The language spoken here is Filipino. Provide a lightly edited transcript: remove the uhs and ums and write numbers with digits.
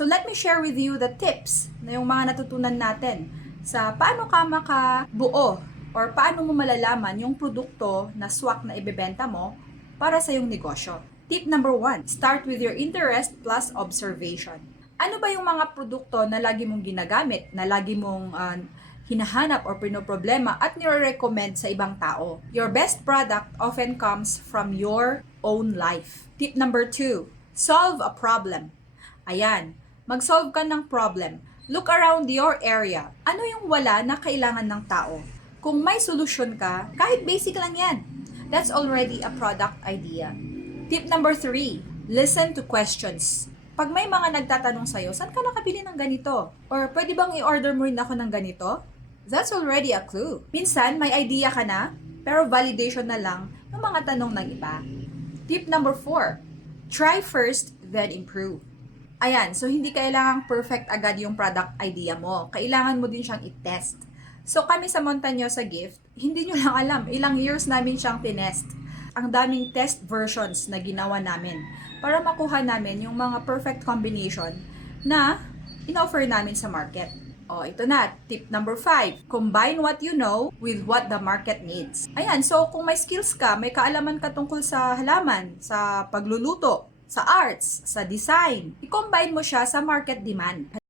So let me share with you the tips na yung mga natutunan natin sa paano ka makabuo or paano mo malalaman yung produkto na swak na ibebenta mo para sa yung negosyo. Tip number 1, start with your interest plus observation. Ano ba yung mga produkto na lagi mong ginagamit, na lagi mong hinahanap or pinoproblema at nire-recommend sa ibang tao? Your best product often comes from your own life. Tip number 2, solve a problem. Ayan, mag-solve ka ng problem. Look around your area. Ano yung wala na kailangan ng tao? Kung may solusyon ka, kahit basic lang yan, that's already a product idea. Tip number 3, listen to questions. Pag may mga nagtatanong sa'yo, saan ka nakabili ng ganito? Or pwede bang i-order mo rin ako ng ganito? That's already a clue. Minsan, may idea ka na, pero validation na lang ng mga tanong ng iba. Tip number 4, try first, then improve. Ayan, so hindi kailangang perfect agad yung product idea mo. Kailangan mo din siyang i-test. So kami sa Montañosa Gift, hindi nyo lang alam, ilang years namin siyang tinest. Ang daming test versions na ginawa namin para makuha namin yung mga perfect combination na in-offer namin sa market. O, ito na, tip number 5. Combine what you know with what the market needs. Ayan, so kung may skills ka, may kaalaman ka tungkol sa halaman, sa pagluluto, sa arts, sa design, i-combine mo siya sa market demand.